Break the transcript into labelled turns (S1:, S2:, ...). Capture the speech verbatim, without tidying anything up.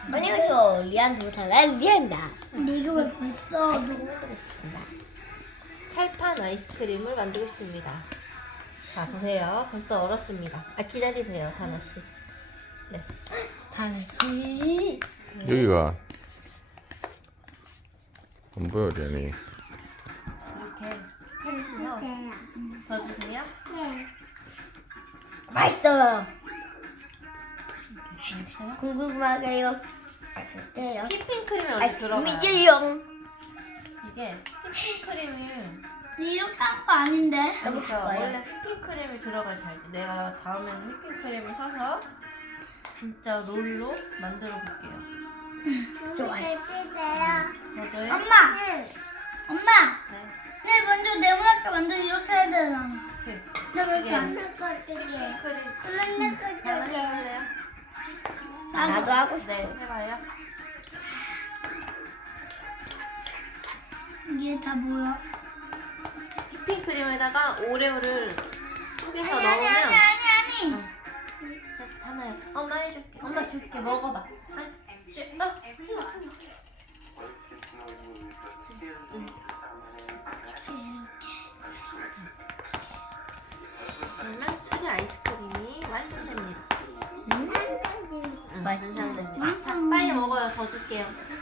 S1: 안녕하세요. 리안도 달라 리안다.
S2: 근데 이거 왜 벌써
S1: 아이스크림 만들었습니다. 찰판 아이스크림을 만들고 있습니다. 자, 보세요. 벌써 얼었습니다. 아, 기다리세요, 다나 씨. 네. 다나 씨.
S3: 여기가 안 보여, 리안이.
S1: 이렇게 펴주세요. 넣어주세요.
S2: 네.
S1: 맛있어요. 이렇게
S2: 궁금하게 이거 어때요?
S1: 휘핑크림이 어디 들어가요?
S2: 미지용
S1: 이게 휘핑크림을
S2: 이렇게 한 거 아닌데?
S1: 그러니까 원래 휘핑크림이 들어가야 잘 돼. 내가 다음에는 휘핑크림을 사서 진짜 롤로 만들어 볼게요.
S2: 좋아요.
S1: 맞아요?
S2: 엄마! 엄마!
S1: 네.
S2: 네 먼저 네모나게 만들어 이렇게 해야 되잖아.
S1: 오케이.
S2: 내가 이렇게
S1: 이게
S2: 안
S1: 휘핑크림 발라볼래요?
S2: 나도 하고 싶어.
S1: 네, 해봐요.
S2: 이게 다 뭐야?
S1: 휘핑크림에다가 오레오를 속에서
S2: 아니 아니
S1: 넣으면
S2: 아니 아니 아니.
S1: 하나요. 엄마 해줄게. 엄마 줄게. 먹어봐. 아니, 쥐- 아, 그러면 수제 아이스크림이 완성됩니다. 응, 완성됩니다. 자, 빨리 먹어요. 더 줄게요.